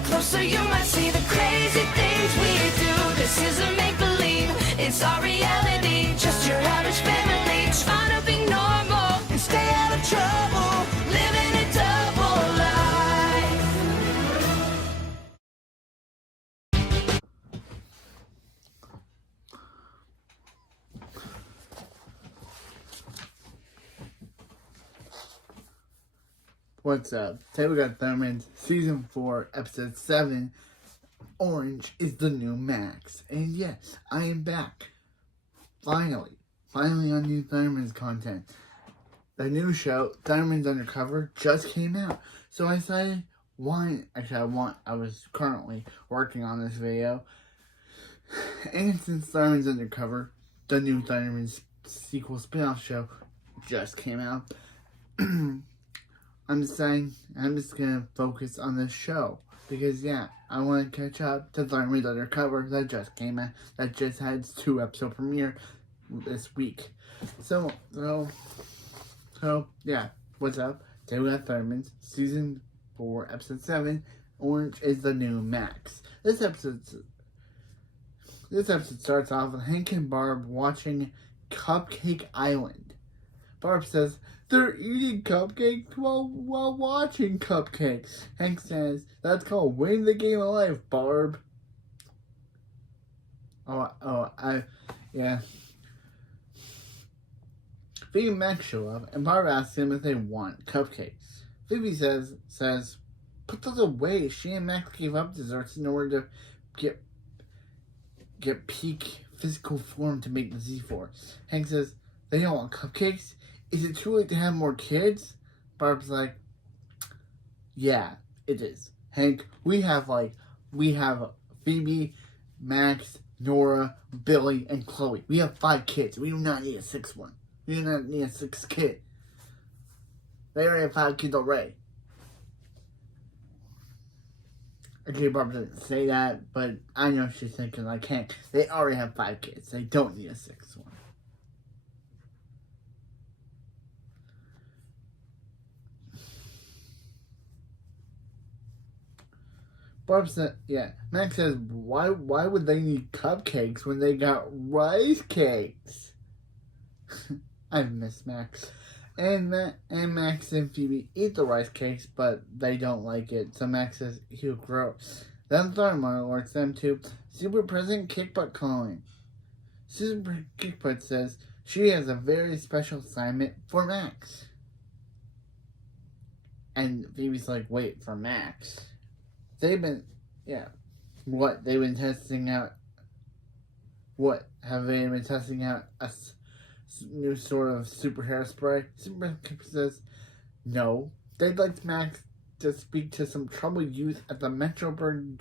look closer, you might see the crazy things we do. This isn't make-believe, it's our reality. Just your average family trying to be normal and stay out of trouble, living a double life. What's up? Today we got Thurman's Season 4, Episode 7, Orange is the New Max. And yes, I am back. Finally on new Thurman's content. The new show, Thurman's Undercover, just came out. So I decided, I was currently working on this video. And since Thurman's Undercover, the new Thurman's sequel spin-off show, just came out, I'm just gonna focus on this show because I want to catch up to Thurman's Undercover that just came out, that just had its 2-episode premiere this week. So what's up? Today we got Thurman's Season 4, Episode 7, Orange is the New Max. This episode starts off with Hank and Barb watching Cupcake Island. Barb says, "They're eating cupcakes while watching cupcakes." Hank says, "That's called winning the game of life, Barb." Phoebe and Max show up, and Barb asks them if they want cupcakes. Phoebe says, "Put those away." She and Max gave up desserts in order to get peak physical form to make the Z4. Hank says, "They don't want cupcakes? Is it too late to have more kids?" Barb's like, "Yeah, it is. Hank, we have Phoebe, Max, Nora, Billy, and Chloe. We have 5 kids. We do not need a 6th one. We do not need a 6th kid. They already have 5 kids already." Okay, Barb doesn't say that, but I know she's thinking like, Hank, they already have 5 kids. They don't need a 6th one. Barb said, Max says, why would they need cupcakes when they got rice cakes? I miss Max. And Max and Phoebe eat the rice cakes, but they don't like it. So Max says he'll grow. Then Thurman alerts them to Super President Kickbutt calling. Super Kickbutt says she has a very special assignment for Max. And Phoebe's like, wait, for Max? They've been testing out, have they been testing out a new sort of super hairspray? Super says, no, they'd like Max to speak to some troubled youth at the Metroburg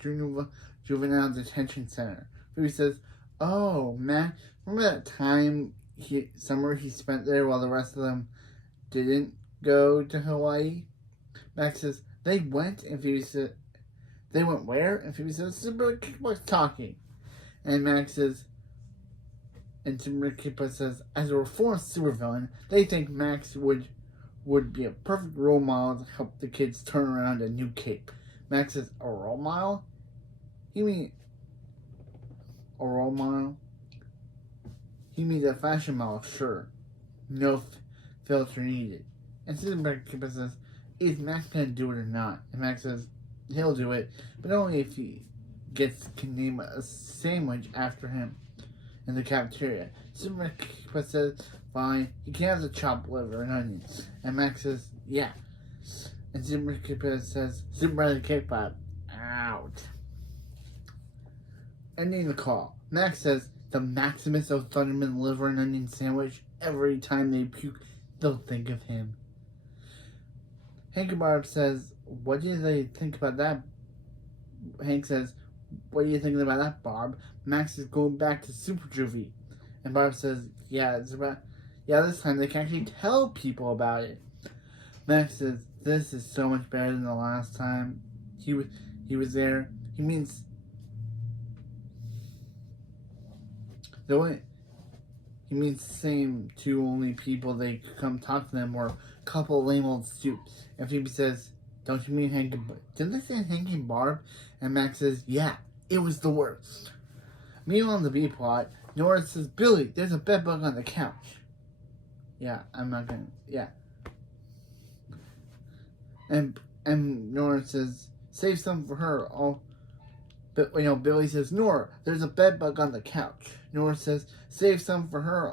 Juvenile Detention Center. Phoebe says, oh, Max, remember that time summer he spent there while the rest of them didn't go to Hawaii? Max says, they went, and Phoebe said, they went where? And Phoebe says, Super Kickbutt's talking. And Max says, and Super Kickbutt says, as a reformed supervillain, they think Max would be a perfect role model to help the kids turn around a new cape. Max says, a role model? You mean a role model? He means a fashion model, sure. No filter needed. And Super Kickbutt says, is Max gonna do it or not? And Max says, he'll do it, but only if he can name a sandwich after him in the cafeteria. Super Kickbutt says, fine, he can have the chopped liver and onions. And Max says, yeah. And Super Kickbutt says, Super Kickbutt, out. Ending the call. Max says, the Maximus of Thunderman liver and onion sandwich, every time they puke, they'll think of him. Hank and Barb says, what do they think about that? Hank says, what are you thinking about that, Barb? Max is going back to Super Juvie. And Barb says, this time they can actually tell people about it. Max says, this is so much better than the last time he was there. He means the same two only people they could come talk to them were a couple lame old suits. And Phoebe says, don't you mean Hank and Barb? Didn't they say Hank and Barb? And Max says, yeah, it was the worst. Meanwhile, on the B plot, Nora says, Billy, there's a bedbug on the couch. Yeah, I'm not gonna, yeah. And Nora says, save some for her. But Billy says, Nora, there's a bedbug on the couch. Nora says, save some for her.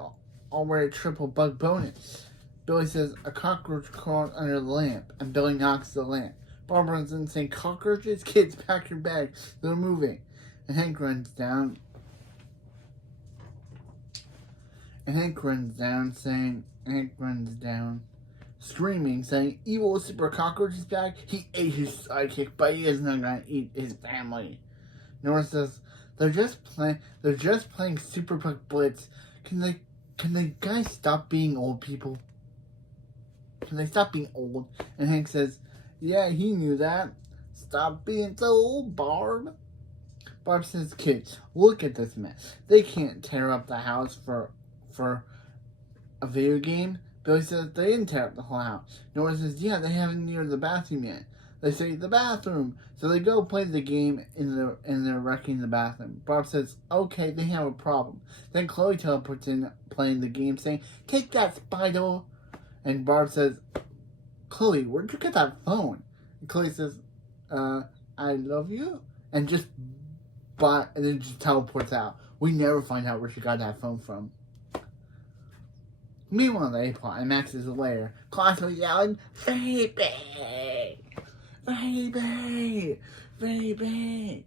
I'll wear a triple bug bonus. Billy says, a cockroach crawled under the lamp, and Billy knocks the lamp. Barb runs in saying, cockroaches? Kids, pack your bags. They're moving. And Hank runs down. Screaming, saying, evil super cockroach is back. He ate his sidekick, but he is not going to eat his family. Nora says, they're just playing Super Puck Blitz. Can the guys stop being old people? Can they stop being old? And Hank says, yeah, he knew that. Stop being so old, Barb. Barb says, kids, look at this mess. They can't tear up the house for a video game. Billy says, they didn't tear up the whole house. Nora says, yeah, they haven't near the bathroom yet. They say, the bathroom. So they go play the game and they're wrecking the bathroom. Barb says, okay, they have a problem. Then Chloe teleports in playing the game saying, take that, Spider. And Barb says, Chloe, where'd you get that phone? And Chloe says, I love you. And then just teleports out. We never find out where she got that phone from. Meanwhile, the A-plot in Max's lair, Colosso yelling, Baby! Baby! Baby!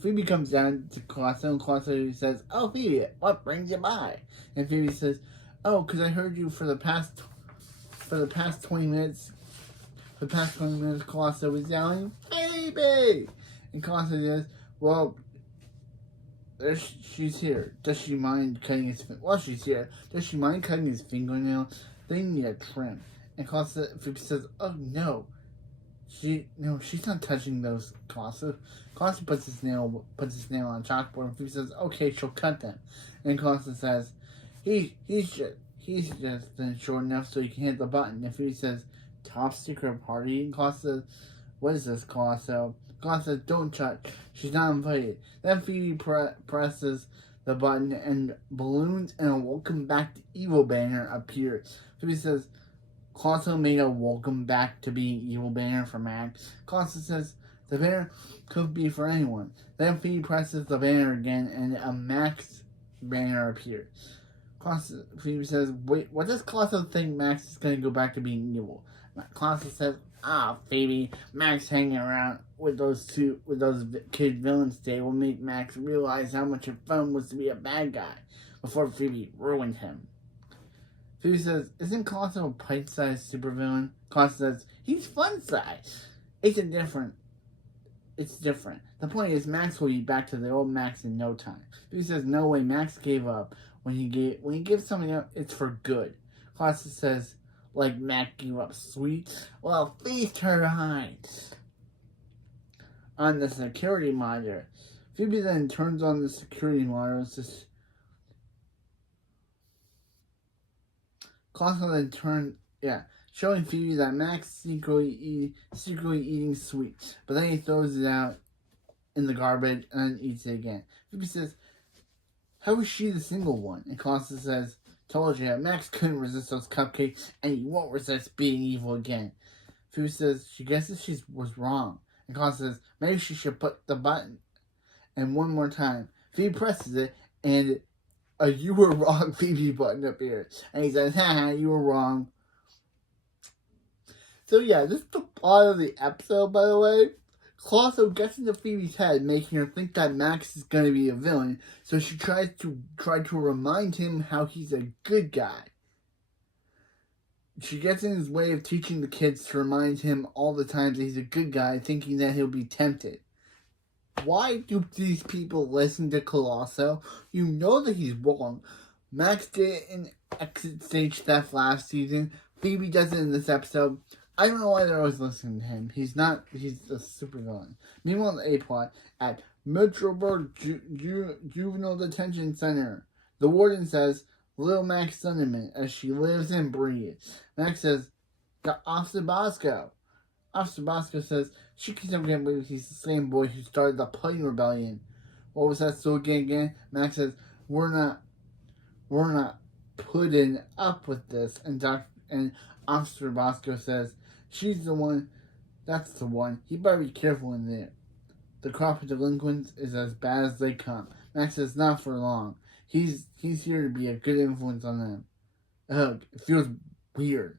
Phoebe comes down to Colosso, and Colosso says, oh, Phoebe, what brings you by? And Phoebe says, oh, because I heard you for the past 20 minutes. For the past 20 minutes, Colosso was yelling, Baby! And Colosso says, well, she's here. Does she mind cutting his finger? Well, she's here. Does she mind cutting his fingernail? They need a trim. And Phoebe says, oh, no. She's not touching those, Colosso. Colosso puts his nail on a chalkboard, and Phoebe says, okay, she'll cut them. And Colosso says, he's just short enough so he can hit the button. And Phoebe says, top secret party? And Colosso says, what is this, Colosso? Colosso says, don't touch. She's not invited. Then Phoebe presses the button, and balloons and a welcome back to evil banner appear. Phoebe says, Colosso made a welcome back to being evil banner for Max. Colosso says, the banner could be for anyone. Then Phoebe presses the banner again, and a Max banner appears. Phoebe says, wait, what does Colosso think Max is going to go back to being evil? Colosso says, Phoebe, Max hanging around with those kid villains today will make Max realize how much fun was to be a bad guy before Phoebe ruined him. Phoebe says, isn't Colosso a pint-sized supervillain? Colosso says, he's fun-sized. It's different. The point is, Max will be back to the old Max in no time. Phoebe says, no way, Max gave up. When he gives something up, it's for good. Colosso says, like Max gave up, sweet. Well, feast her eyes. On the security monitor. Phoebe then turns on the security monitor and says, Colosso then showing Phoebe that Max secretly eating sweets. But then he throws it out in the garbage and then eats it again. Phoebe says, how is she the single one? And Colosso says, told you, Max couldn't resist those cupcakes, and he won't resist being evil again. Phoebe says she guesses she was wrong. And Colosso says, maybe she should put the button. And one more time, Phoebe presses it, and a you were wrong Phoebe button appears. And he says, haha, you were wrong. So yeah, this is the plot of the episode, by the way. Colosso gets into Phoebe's head, making her think that Max is going to be a villain, so she tries to remind him how he's a good guy. She gets in his way of teaching the kids to remind him all the time that he's a good guy, thinking that he'll be tempted. Why do these people listen to Colosso? You know that he's wrong. Max did it in Exit Stage Theft last season. Phoebe does it in this episode. I don't know why they're always listening to him. He's a supervillain. Meanwhile, the A-plot at Metroburg Juvenile Detention Center. The warden says, little Max sentiment as she lives and breathes. Max says, the Officer Bosco. Officer Bosco says she can never get believe he's the same boy who started the Pudding Rebellion. What was that slogan again? Max says, we're not putting up with this. And Officer Bosco says, she's the one, that's the one. You better be careful in there. The crop of delinquents is as bad as they come. Max says, not for long. He's here to be a good influence on them. Ugh, it feels weird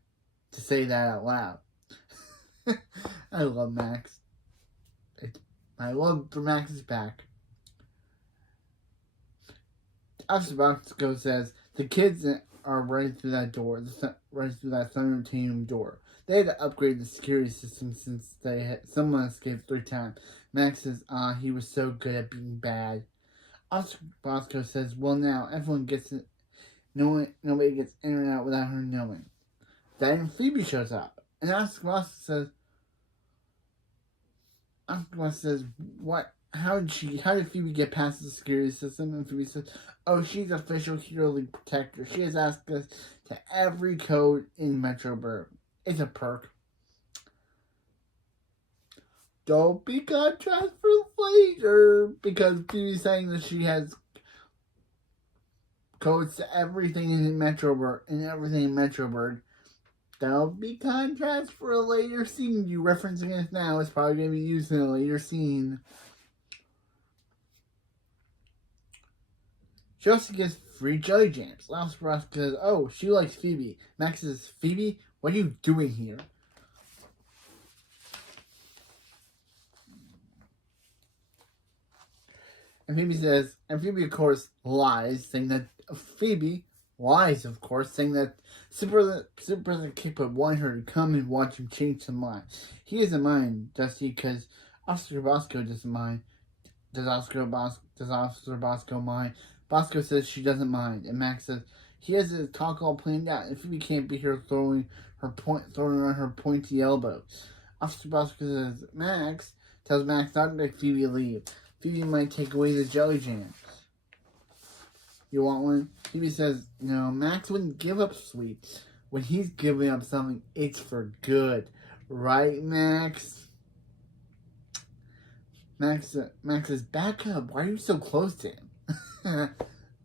to say that out loud. I love Max. My love for Max is back. Officer Bosco says the kids are right through that door, right through that Thundertanium door. They had to upgrade the security system since someone escaped 3 times. Max says, he was so good at being bad. Officer Bosco says, well now, everyone gets it. Nobody gets in and out without her knowing. Then Phoebe shows up. And Officer Bosco says, what? How did Phoebe get past the security system? And Phoebe says, oh, she's official Hero League protector. She has access to every code in Metroburg. It's a perk. Don't be contrast for later, because Phoebe's saying that she has codes to everything in Metroburg. Don't be contrast for a later scene. You referencing it now. It's probably going to be used in a later scene. She also gets free jelly jams. Officer Bosco says, oh, she likes Phoebe. Max says, Phoebe, what are you doing here? And Phoebe of course lies, saying that Super President Kipper wanted her to come and watch him change some minds. He doesn't mind, does he? Because Officer Bosco doesn't mind. Does Officer Bosco mind? Bosco says she doesn't mind, and Max says he has his talk all planned out, and Phoebe can't be here throwing around her pointy elbows. Officer Bosco says tells Max not to make Phoebe leave. Phoebe might take away the jelly jams. You want one? Phoebe says, no, Max wouldn't give up sweets. When he's giving up something, it's for good. Right, Max? Max says, back up. Why are you so close to him?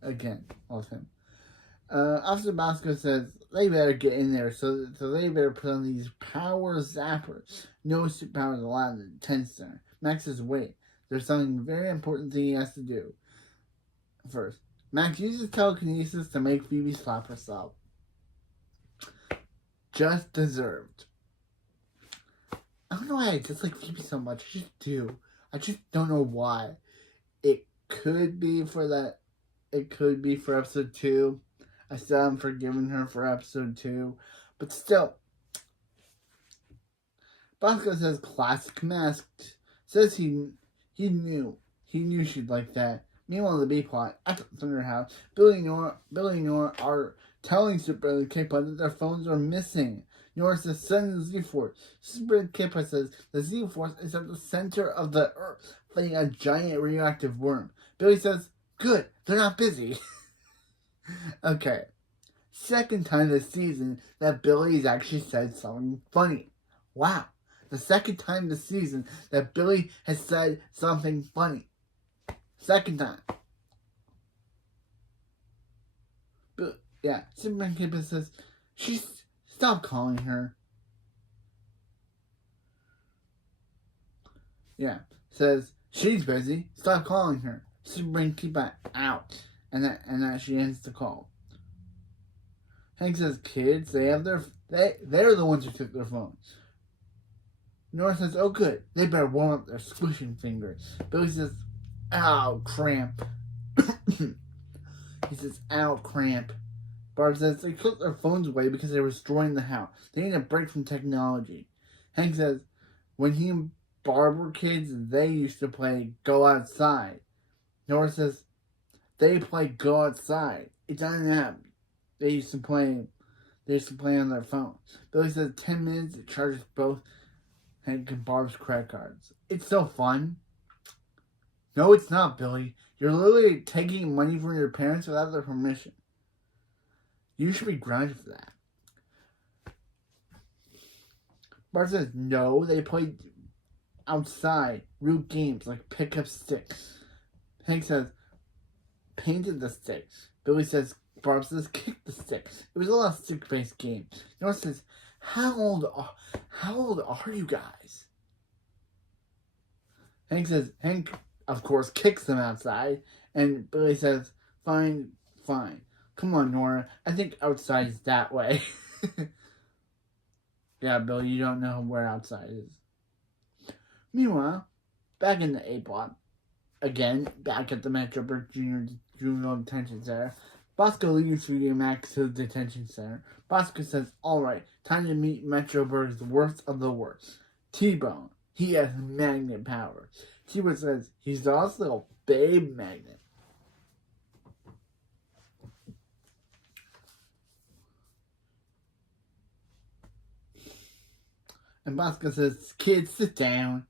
Again, love him. Officer Bosco says they better get in there, so they better put on these power zappers. No superpowers allowed in the detention center. Max says, wait. There's something very important that he has to do. First, Max uses telekinesis to make Phoebe slap herself. Just deserved. I don't know why I dislike Phoebe so much. I just do. I just don't know why. It could be for that. It could be for episode 2. I still haven't forgiven her for episode 2. But still. Bosco says classic masked. Says he knew she'd like that. Meanwhile, the B plot at the Thunder House, Billy Nora are telling Super K-Pod that their phones are missing. Nora says, send the Z-Force. Super K-Pod says the Z-Force is at the center of the Earth, fighting a giant radioactive worm. Billy says, good, they're not busy. Okay. Second time this season that Billy's actually said something funny. Wow. The second time this season that Billy has said something funny. Second time. But yeah, Superman Kipper says, stop calling her. Yeah, says, she's busy. Stop calling her. Superman Kipper out. And that she ends the call. Hank says, kids, they're the ones who took their phones. Nora says, oh good, they better warm up their squishing fingers. Billy says, ow, cramp. He says, ow, cramp. Barb says, they took their phones away because they were destroying the house. They need a break from technology. Hank says, when he and Barb were kids, they used to play go outside. Nora says, they play go outside. It's on an app. They used to play on their phone. Billy says, 10 minutes, it charges both Hank and Barb's credit cards. It's so fun. No, it's not, Billy. You're literally taking money from your parents without their permission. You should be grounded for that. Barb says, no, they played outside, real games like pick up sticks. Hank says, painted the sticks. Billy says, Barb says, kick the sticks. It was a lot of stick-based game. Nora says, how old are you guys? Hank, of course, kicks them outside, and Billy says, fine. Come on, Nora. I think outside is that way. Yeah, Billy, you don't know where outside is. Meanwhile, back in the A block, again, back at the Metroburg Juvenile Detention Center, Bosco leads Sweetie and Max to the detention center. Bosco says, alright, time to meet Metroburg's worst of the worst. T-Bone. He has magnet powers. T-Bone says he's also a babe magnet. And Bosco says, kids, sit down.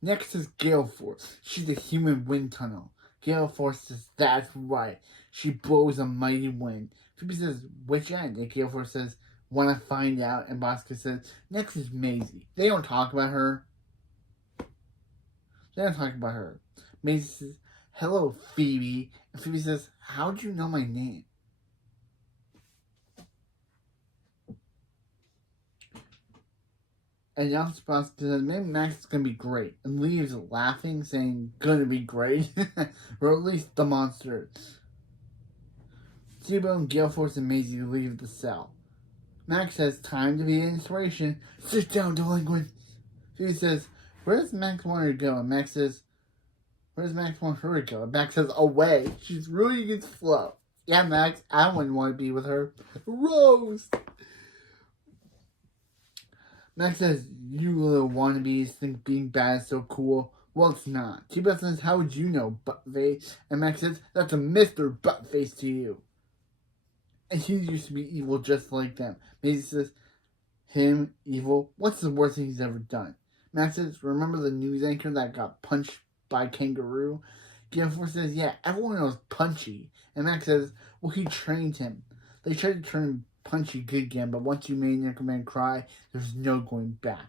Next is Gale Force. She's a human wind tunnel. Gale Force says, that's right. She blows a mighty wind. Phoebe says, which end? And Gale Force says, want to find out. And Bosco says, next is Maisie. They don't talk about her. Maisie says, hello, Phoebe. And Phoebe says, how'd you know my name? And now Bosco says, maybe Max is going to be great. And leaves laughing, saying, gonna be great. Or at least the monsters. T-Bone, Gale Force, and Maisie leave the cell. Max says, time to be an inspiration. Sit down, delinquent. Phoebe says, where does Max want her to go? And Max says, where does Max want her to go? And Max says, away. She's ruining against Flo. Yeah, Max, I wouldn't want to be with her. Rose! Max says, you little wannabes think being bad is so cool. Well, it's not. T-Bone says, how would you know, Buttface? And Max says, that's a Mr. Buttface to you. And he used to be evil just like them. Maisie says, him, evil? What's the worst thing he's ever done? Max says, remember the news anchor that got punched by Kangaroo? Gale Force says, yeah, everyone knows Punchy. And Max says, well, he trained him. They tried to turn Punchy good again, but once you made Necroman cry, there's no going back.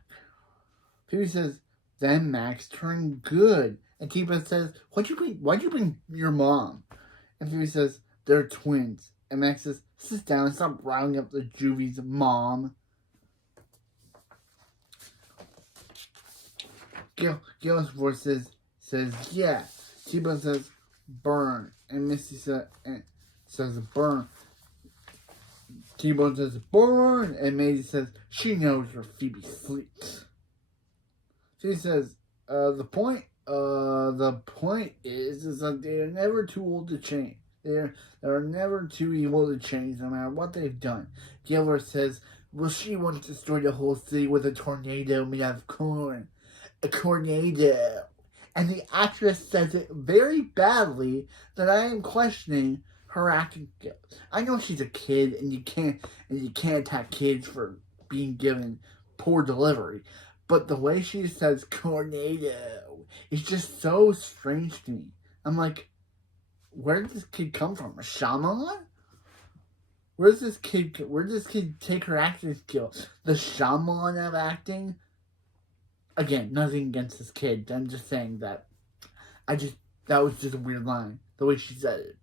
Phoebe says, then Max turned good. And T-Bone says, why'd you bring your mom? And Phoebe says, they're twins. And Max says, sit down and stop rounding up the Juvie's mom. Gale's voice says, yeah. T-Bone says, burn. And Misty says, burn. T-Bone says, burn. And Maisie says, she knows where Phoebe sleeps. She says, the point is that they are never too old to change. They're never too evil to change, no matter what they've done. Gilbert says, well, she once destroyed the whole city with a tornado made out of corn. A tornado. And the actress says it very badly that I am questioning her acting skills. I know she's a kid, and you can't attack kids for being given poor delivery. But the way she says tornado is just so strange to me. I'm like, where did this kid come from? A Shyamalan? Where does this kid take her acting skills? The Shyamalan of acting? Again, nothing against this kid. I'm just saying that that was just a weird line. The way she said it.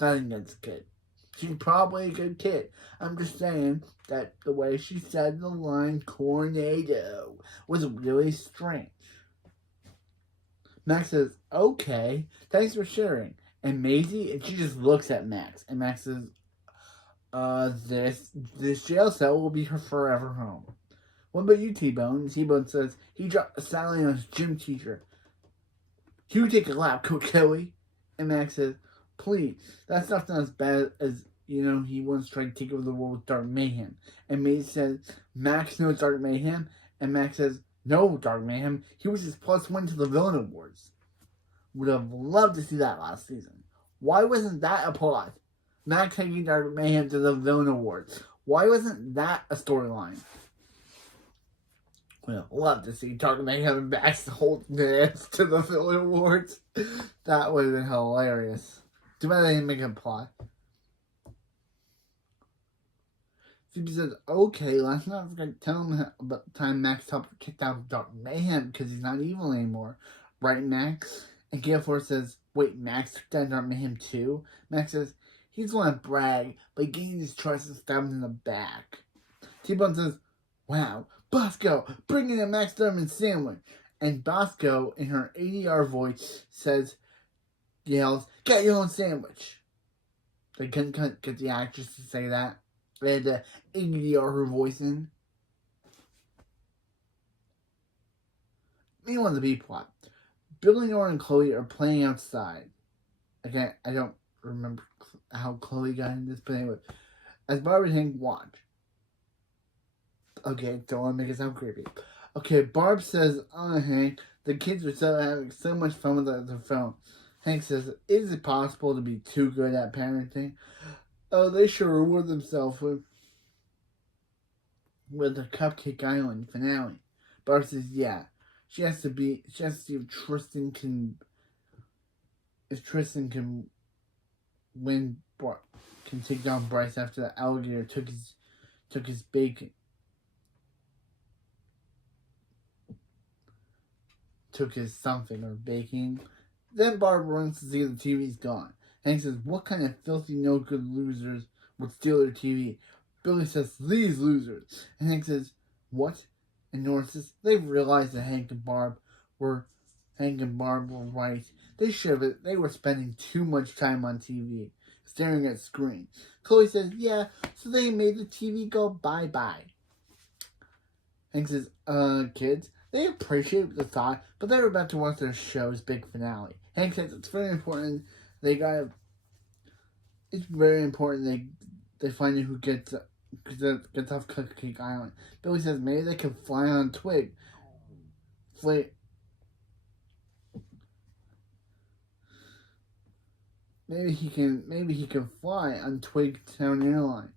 Nothing against the kid. She's probably a good kid. I'm just saying that the way she said the line tornado was really strange. Max says, okay, thanks for sharing. And Maisie, and she just looks at Max. And Max says, this jail cell will be her forever home. What about you, T-Bone? T-Bone says, he dropped a salary on his gym teacher. You take a lap, Coach Kelly. And Max says, please, that stuff's not as bad as, he once tried to take over the world with Dark Mayhem. And Maisie says, Max knows Dark Mayhem. And Max says, no, Dark Mayhem. He was his +1 to the Villain Awards. Would have loved to see that last season. Why wasn't that a plot? Max taking Dark Mayhem to the Villain Awards. Why wasn't that a storyline? Would have loved to see Dark Mayhem and Max hold dance to the Villain Awards. That would have been hilarious. Too bad they didn't make a plot. Phoebe says, okay, let's not forget to tell him about the time Max helped her kick out Dr. Mayhem because he's not evil anymore. Right, Max? And Gale Force says, wait, Max took down Dr. Mayhem too? Max says, he's going to brag, but he gained his trust and stabbed him in the back. T-Bone says, wow, Bosco, bring in a Max Thurman sandwich. And Bosco, in her ADR voice, yells, get your own sandwich. They couldn't get the actress to say that. They had to ADR her voice in. Meanwhile, the B-plot. Billy Nora and Chloe are playing outside. Again, I don't remember how Chloe got in this, but anyway. As Barb and Hank watch. Okay, don't want to make it sound creepy. Okay, Barb says, oh, Hank, the kids are having so much fun with their phone. Hank says, is it possible to be too good at parenting? Oh, they should reward themselves with the Cupcake Island finale. Barb says, yeah. She has to see if Tristan can win, can take down Bryce after the alligator took his bacon. Took his something or baking. Then Barb runs to see the TV's gone. Hank says, what kind of filthy no-good losers would steal their TV? Billy says, these losers. And Hank says, what? And Nora says, they've realized that Hank and Barb were right. They were spending too much time on TV, staring at screens. Chloe says, yeah, so they made the TV go bye-bye. Hank says, kids, they appreciate the thought, but they're about to watch their show's big finale. Hank says it's very important. It's very important they find out who gets off Cupcake Island. Billy says maybe they can fly on Twig. Maybe he can fly on Twig Town Airline,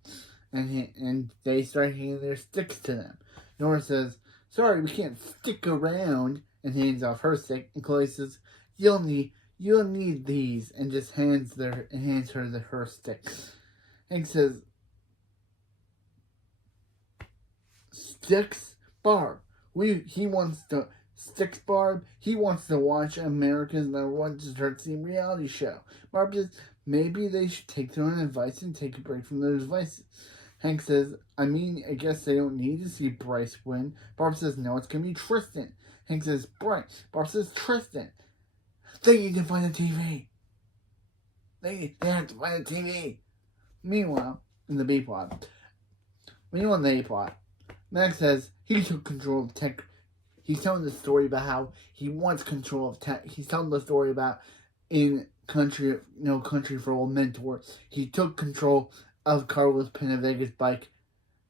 and they start handing their sticks to them. Nora says, sorry, we can't stick around, and hands off her stick. And Chloe says, you'll need these, and just hands her her stick. Hank says, sticks, Barb. He wants to watch America's Number One Dessert Team reality show. Barb says, maybe they should take their own advice and take a break from their devices. Hank says, I guess they don't need to see Bryce win. Barb says, no, it's going to be Tristan. Hank says, Bryce. Barb says, Tristan. They need to find a TV. They have to find a TV. Meanwhile, in the B-plot. Max says he took control of tech. He's telling the story about how he wants control of tech. He's telling the story about in Country for Old Men tour. He took control of Carlos Penavega's bike,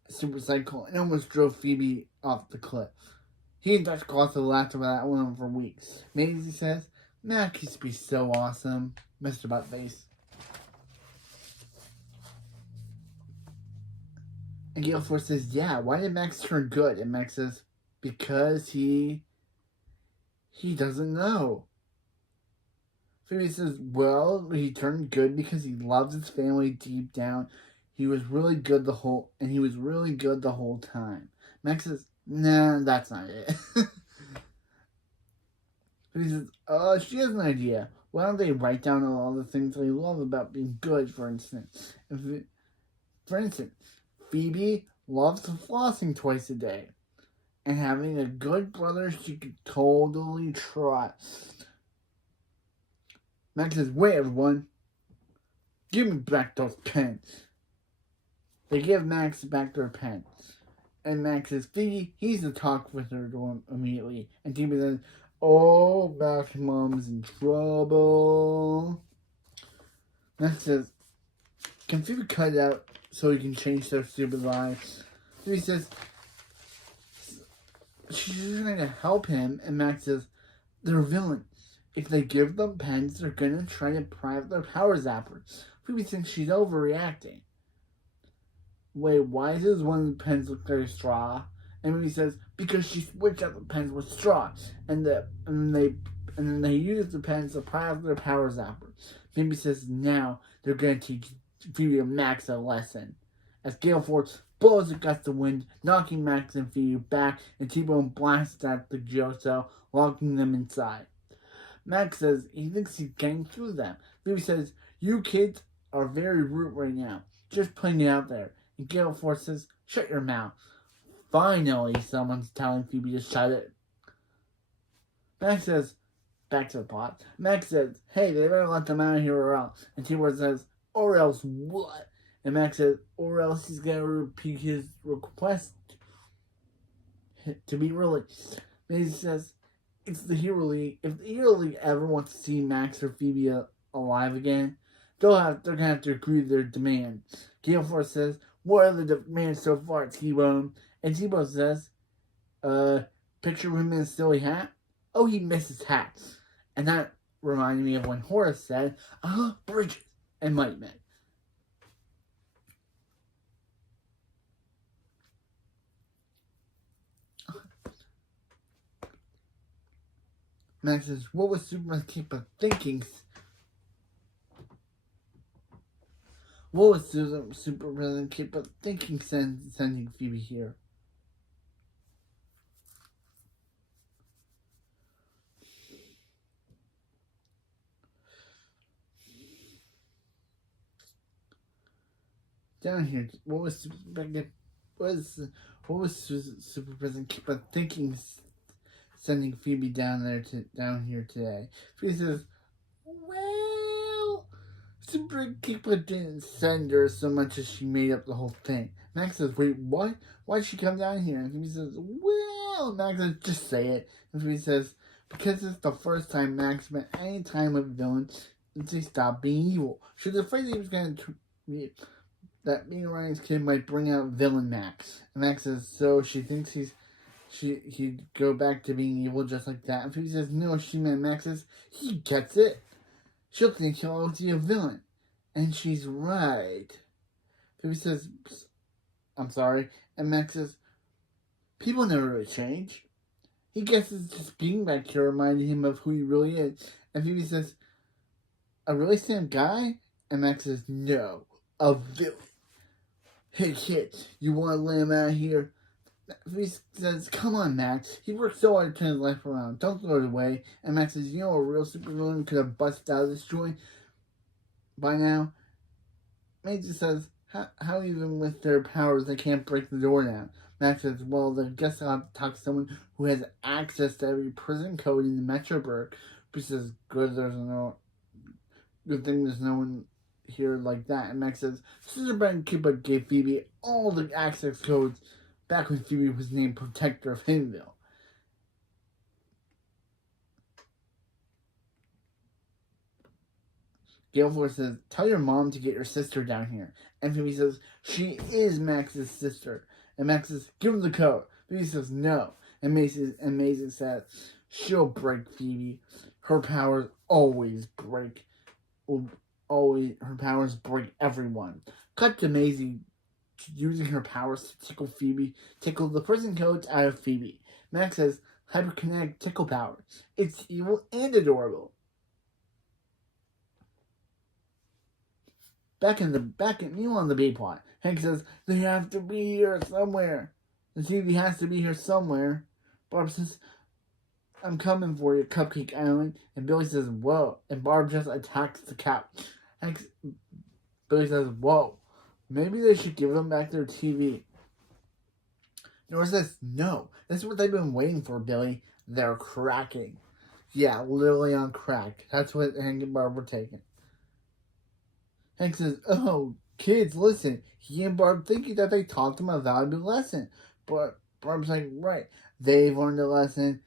Supercycle, and almost drove Phoebe off the cliff. He and Dr. Clausen laughed about that one for weeks. Maisie says, Max used to be so awesome. Mr. Buttface. And Gale Force says, yeah, why did Max turn good? And Max says, because he doesn't know. Phoebe says, well, he turned good because he loves his family deep down. He was really good the whole time. Max says, nah, that's not it. Phoebe says, she has an idea. Why don't they write down all the things they love about being good, for instance? Phoebe loves flossing twice a day. And having a good brother she could totally trust. Max says, wait, everyone. Give me back those pens. They give Max back their pens. And Max says, Phoebe, he's to talk with her immediately. And Phoebe says, oh, Max Mom's in trouble. Max says, can Phoebe cut it out so he can change their stupid lives? Phoebe says, she's just going to help him. And Max says, they're villains. If they give them pens, they're going to try to deprive their power zappers. Phoebe thinks she's overreacting. Wait, why does one of the pens look like a straw? And Phoebe says, because she switched out the pens with straw. And then they use the pens to deprive their power zappers. Phoebe says, now they're going to teach Phoebe and Max a lesson. As Gale Force blows against the wind, knocking Max and Phoebe back, and T-Bone blasts at the jail cell, locking them inside. Max says he thinks he's getting through them. Phoebe says, "You kids are very rude right now. Just putting it out there." And Gale Force says, "Shut your mouth." Finally, someone's telling Phoebe to shut it. Max says, back to the plot. Max says, "Hey, they better let them out of here or else." And T-Bone says, "Or else what?" And Max says, "Or else he's going to repeat his request to be released." Maisie says, "It's the Hero League. If the Hero League ever wants to see Max or Phoebe alive again, they're going to have to agree to their demand." Gale Force says, "What are the demands so far, T-Bone?" And T-Bone says, "Picture him in a silly hat? Oh, he missed his hat." And that reminded me of when Horace said, "Bridges," and Might Men. Max says, "What was Superman capable of thinking?" What was Superman capable of thinking sending Phoebe here? Down here, what was Superman capable of thinking sending Phoebe down here today? Phoebe says, "Well, Superman Keeper didn't send her so much as she made up the whole thing." Max says, "Wait, what? Why'd she come down here?" And Phoebe says, "Well," Max says, "Just say it." And Phoebe says, "Because it's the first time Max spent any time with a villain since he stopped being evil. She was afraid he was going to that being around his kid might bring out villain Max." And Max says, "So she thinks he'd go back to being evil just like that?" And Phoebe says, "No, she meant." Max says, "He gets it. She'll think he'll always be a villain." And she's right. Phoebe says, "I'm sorry." And Max says, "People never really change. He guesses just being back here reminded him of who he really is." And Phoebe says, "A really same guy?" And Max says, "No, a villain. Hey kid, you want to let him out of here?" Phoebe says, "Come on, Max. He worked so hard to turn his life around. Don't throw it away." And Max says, "You know, a real supervillain could have busted out of this joint by now." Maisie says, how even with their powers they can't break the door down?" Max says, "Well, I guess I'll have to talk to someone who has access to every prison code in the Metroburg." She says, good thing there's no one here like that." And Max says, "Superman Keeper gave Phoebe all the access codes back when Phoebe was named Protector of Hinville." Gale Force says, "Tell your mom to get your sister down here." And Phoebe says, "She is Max's sister." And Max says, "Give him the code." Phoebe says, "No." And Maisie says, "She'll break Phoebe. Her powers always break. Her powers break everyone." Cut to Maisie using her powers to tickle the prison codes out of Phoebe. Max says, "Hyperkinetic tickle power. It's evil and adorable." Meanwhile on the B plot, Hank says, "They have to be here somewhere. The TV has to be here somewhere." Barb says, "I'm coming for you, Cupcake Island." And Billy says, "Whoa." And Barb just attacks the couch. Billy says, "Whoa. Maybe they should give them back their TV." Nora says, "No. That's what they've been waiting for, Billy. They're cracking." Yeah, literally on crack. That's what Hank and Barb were taking. Hank says, "Oh, kids, listen." He and Barb thinking that they taught them a valuable lesson. But Barb's like, "Right. They've learned a lesson.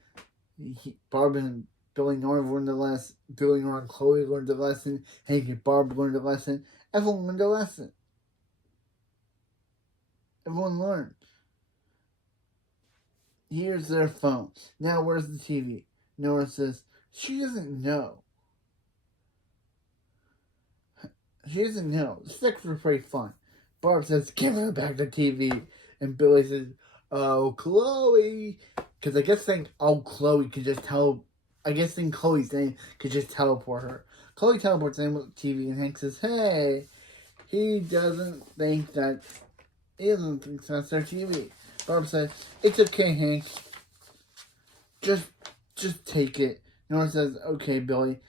Barb and Billy Nora learned a lesson. Billy Nora and Chloe learned a lesson. Hank and Barb learned a lesson. Everyone learned a lesson. Everyone learned." Here's their phone. Now where's the TV? Nora says, She doesn't know. Sex was pretty fun." Barb says, "Give her back the TV." And Billy says, "Oh, Chloe." Because I guess saying, "Oh, Chloe" could just Chloe's name could just teleport her. Chloe teleports in with the TV, and Hank says, "Hey." He doesn't think that He doesn't think that's their TV. Barb says, "It's okay, Hank. Just take it." Nora says, "Okay, Billy.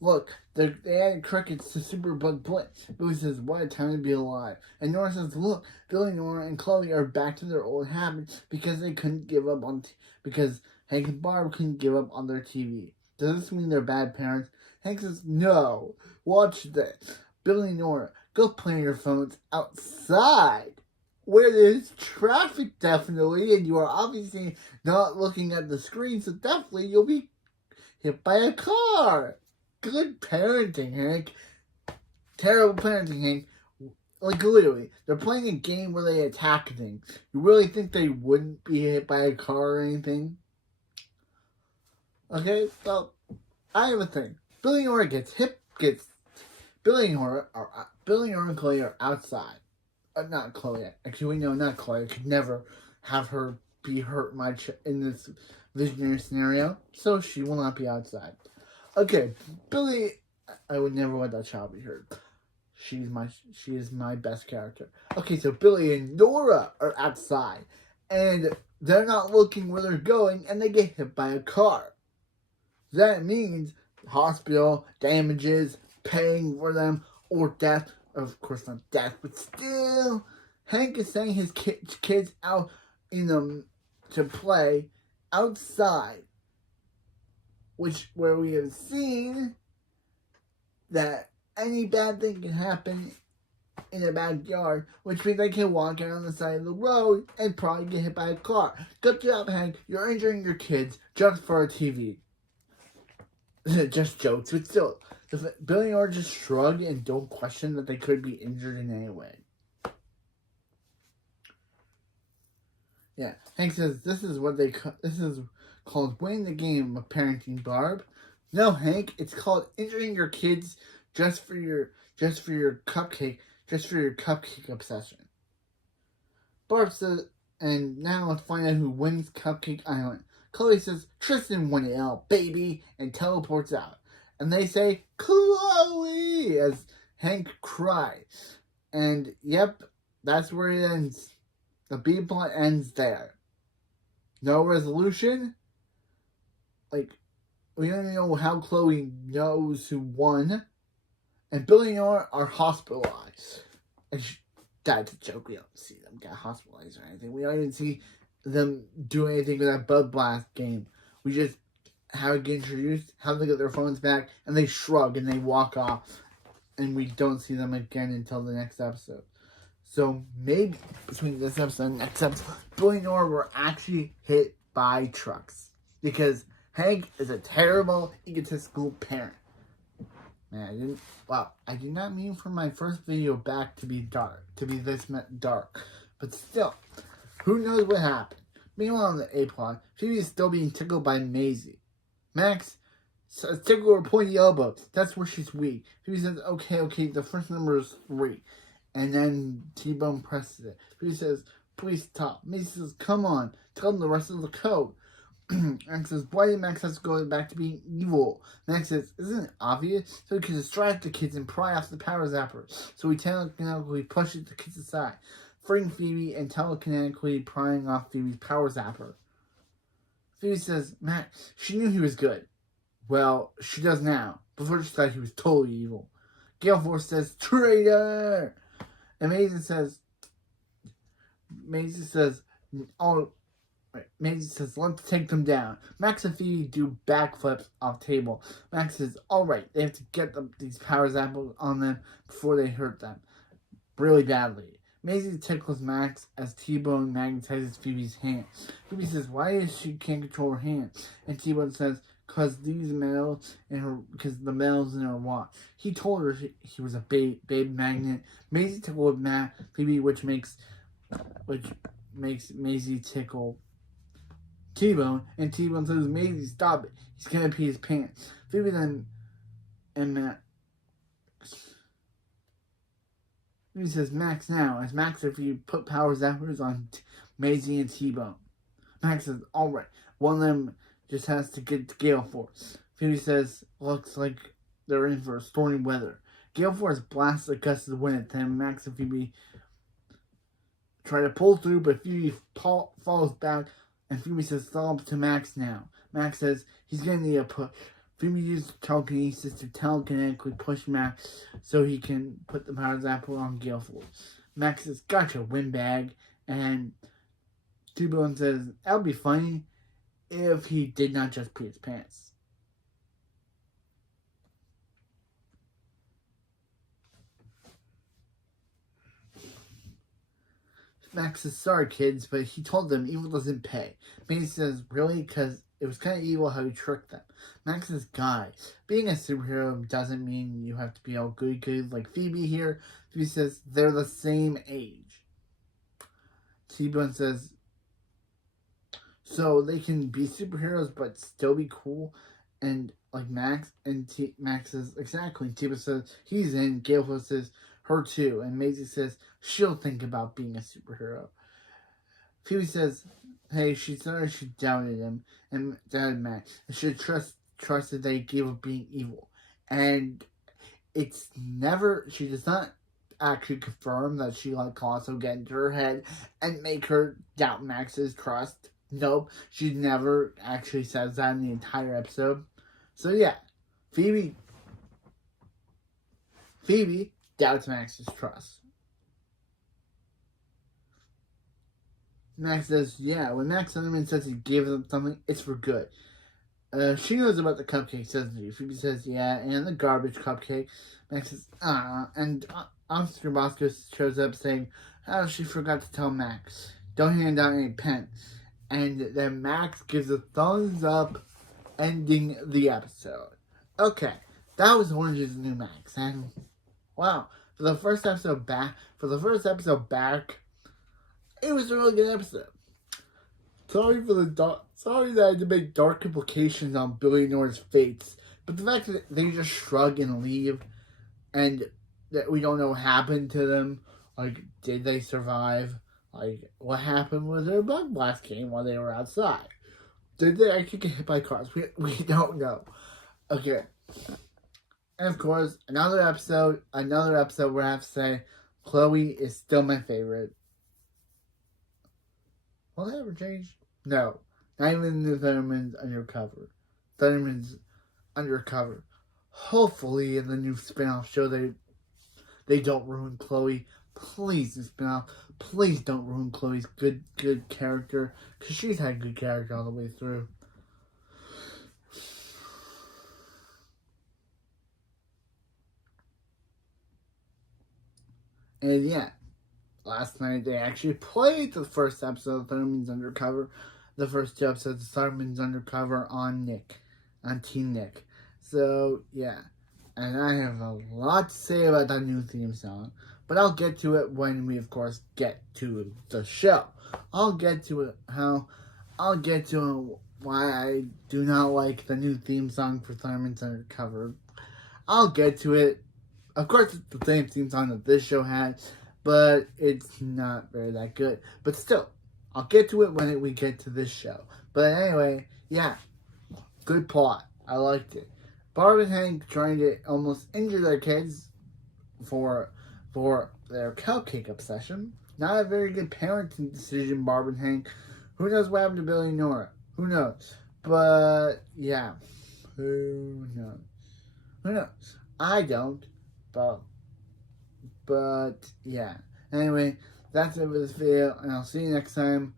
Look, they added crickets to Superbug Blitz." Billy says, "What a time to be alive." And Nora says, "Look, Billy, Nora, and Chloe are back to their old habits because they couldn't give up on because Hank and Barb couldn't give up on their TV. Does this mean they're bad parents?" Hank says, "No. Watch this. Billy and Nora, go play on your phones outside where there's traffic, definitely, and you are obviously not looking at the screen, so definitely you'll be hit by a car." Good parenting, Hank. Terrible parenting, Hank. Like, literally, they're playing a game where they attack things. You really think they wouldn't be hit by a car or anything? Okay, well, I have a thing. Billy Nora Billy Nora and Chloe are outside. Not Chloe. Actually, we know not Chloe. I could never have her be hurt in this visionary scenario, so she will not be outside. Okay, Billy, I would never let that child be hurt. She is my best character. Okay, so Billy and Nora are outside, and they're not looking where they're going, and they get hit by a car. That means hospital, damages, paying for them, or death. Of course, not death, but still, Hank is sending his kids out to play outside, where we have seen that any bad thing can happen in a backyard, which means they can walk out on the side of the road and probably get hit by a car. Good job, Hank. You're injuring your kids just for a TV. Just jokes, but still, Billy and Nora just shrug and don't question that they could be injured in any way. Yeah, Hank says this is called winning the game of parenting, Barb. No, Hank, it's called injuring your kids just for your cupcake obsession. Barb says, and now let's find out who wins Cupcake Island. Chloe says, "Tristan won it out, baby," and teleports out. And they say, "Chloe," as Hank cries. And yep, that's where it ends. The B plot ends there. No resolution. Like, we don't even know how Chloe knows who won. And Billy and Nora are hospitalized. That's a joke. We don't see them get hospitalized or anything. We don't even see them do anything with that Bug Blast game. We just have it get introduced, have them get their phones back, and they shrug and they walk off. And we don't see them again until the next episode. So maybe between this episode and next episode, Billy and Nora were actually hit by trucks. Because Hank is a terrible, egotistical parent. Man, I did not mean for my first video back to be this dark. But still, who knows what happened? Meanwhile, on the A plot, Phoebe is still being tickled by Maisie. Max says, "Tickle her pointy elbow. That's where she's weak." Phoebe says, okay, the first number is 3. And then T-Bone presses it. Phoebe says, "Please stop." Maisie says, "Come on, tell them the rest of the code." Max says, "Why did Max have to go back to being evil?" Max says, "Isn't it obvious? So he can distract the kids and pry off the power zapper." So he telekinetically pushes the kids aside, freeing Phoebe and telekinetically prying off Phoebe's power zapper. Phoebe says, "Max, she knew he was good." Well, she does now. Before she thought he was totally evil. Gale Force says, "Traitor!" And Maisie says, "Let's take them down." Max and Phoebe do backflips off table. Max says, "Alright, they have to get these power zappers on them before they hurt them really badly." Maisie tickles Max as T-Bone magnetizes Phoebe's hand. Phoebe says, "Why is she can't control her hand?" And T-Bone says, because the metals in her watch. He told her he was a babe magnet. Maisie tickled Phoebe, which makes Maisie tickle T-Bone, and T-Bone says, "Maisie, stop it. He's gonna pee his pants." Phoebe then Phoebe says, "Max now," as Max and Phoebe put power zappers on Maisie and T-Bone. Max says, "Alright, one of them just has to get to Gale Force." Phoebe says, "Looks like they're in for stormy weather." Gale Force blasts a gust of wind at them. Max and Phoebe try to pull through, but Phoebe falls back, and Phoebe says, "Stop to Max now." Max says he's gonna need a push. Phoebe uses telekinesis to telekinetically push Max so he can put the powers apple on Galefoot. Max says, "Gotcha, windbag," and T-Bone says, "That would be funny if he did not just pee his pants." Max says, "Sorry, kids, but he told them evil doesn't pay." Macy says, "Really? Because it was kind of evil how you tricked them." Max says, "Guys, being a superhero doesn't mean you have to be all goody-goody like Phoebe here." Phoebe says, "They're the same age." T-Bone says, "So they can be superheroes but still be cool and like Max?" And Max says, "Exactly." T-Bone says, "He's in." Galefoot says, "Her too." And Maisie says, "She'll think about being a superhero." Phoebe says, "Hey, she said she doubted him and doubted Max. And she trusted that he gave up being evil." And it's never, she does not actually confirm that she like also get into her head and make her doubt Max's trust. Nope, she never actually says that in the entire episode. So yeah, Phoebe doubts Max's trust. Max says, "Yeah, when Max Thunderman says he gave them something, it's for good." She knows about the cupcake, doesn't she? Phoebe says, "Yeah, and the garbage cupcake." Max says, and Oscar Bosco shows up saying, "Oh, she forgot to tell Max. Don't hand out any pens." And then Max gives a thumbs up, ending the episode. Okay, that was Orange is the New Max, and wow, for the first episode back, it was a really good episode. Sorry that I had to make dark implications on Billy Nora's fates, but the fact that they just shrug and leave, and that we don't know what happened to them, like, did they survive? Like, what happened with their bug blast game while they were outside? Did they actually get hit by cars? We don't know. Okay. And of course, another episode where I have to say, Chloe is still my favorite. Will that ever change? No. Not even the Thunderman's Undercover. Hopefully in the new spin-off show they don't ruin Chloe. Please, the spin-off, please don't ruin Chloe's good character. Because she's had good character all the way through. And yeah, last night they actually played the first episode of Thunderman's Undercover. The first two episodes of Thunderman's Undercover on Teen Nick. So yeah, and I have a lot to say about that new theme song, but I'll get to it when we, of course, get to the show. I'll get to why I do not like the new theme song for Thunderman's Undercover. I'll get to it. Of course, it's the same theme song that this show had, but it's not very that good. But still, I'll get to it when we get to this show. But anyway, yeah, good plot. I liked it. Barb and Hank trying to almost injure their kids for their cupcake obsession. Not a very good parenting decision, Barb and Hank. Who knows what happened to Billy and Nora? Who knows? But yeah, who knows? Who knows? I don't. But yeah. Anyway, that's it for this video, and I'll see you next time.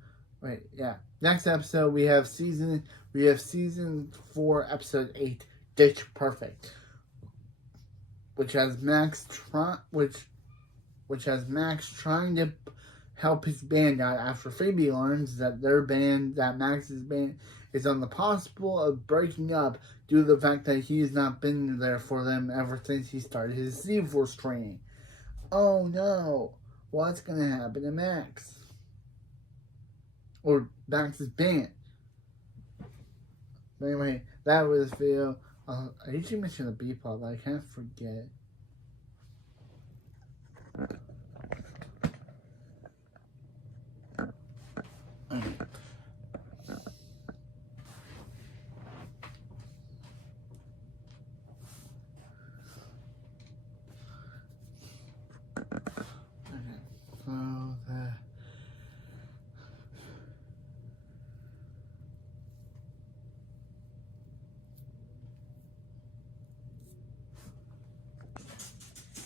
Next episode we have season 4, episode 8, Ditch Perfect, which has Max trying to help his band out after Phoebe learns that Max's band is on the possible of breaking up due to the fact that he's not been there for them ever since he started his Z-Force training. Oh no, what's gonna happen to Max? Or Max's band. But anyway, that was this video. I usually mention the B-pop, but I can't forget.